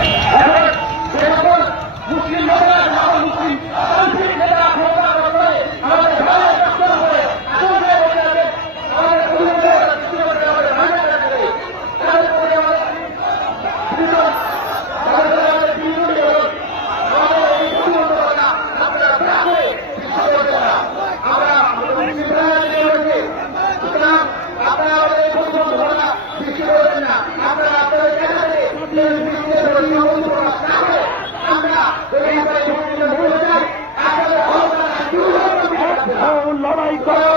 Right. লড়াই করে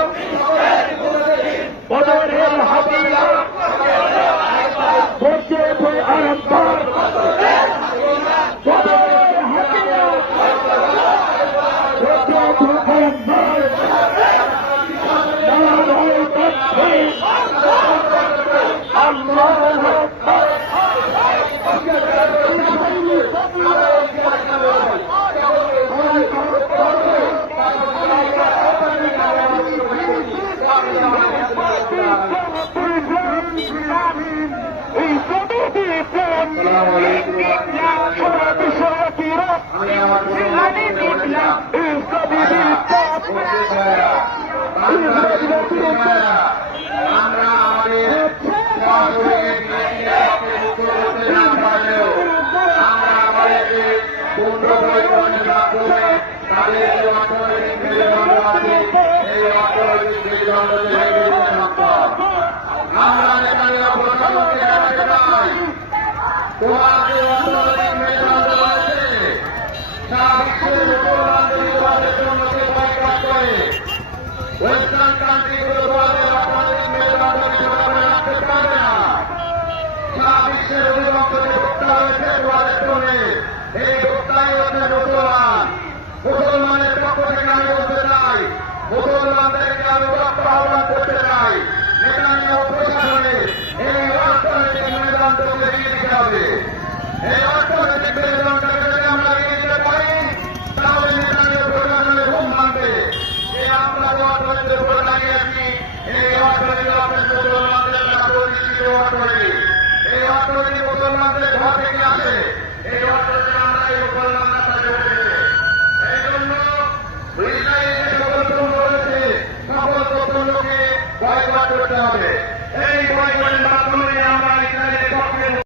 আমি আমার আমরা আমাদের তাদের এই অর্থনৈতিক মেরুদণ্ড আছে এই অর্থনৈতিক মেরুদণ্ড ওয়েস্টার্ন কান্ট্রিগুলো তোমাদের আপনাদের মেয়েরাদের সেভাবে রাখতে পারবে না সারা বিশ্বের অভিভাবকদের ভোক্তা রয়েছে তোমাদের জন্য এই ভোক্তাই হচ্ছে নতুন করতে হবে। এই বই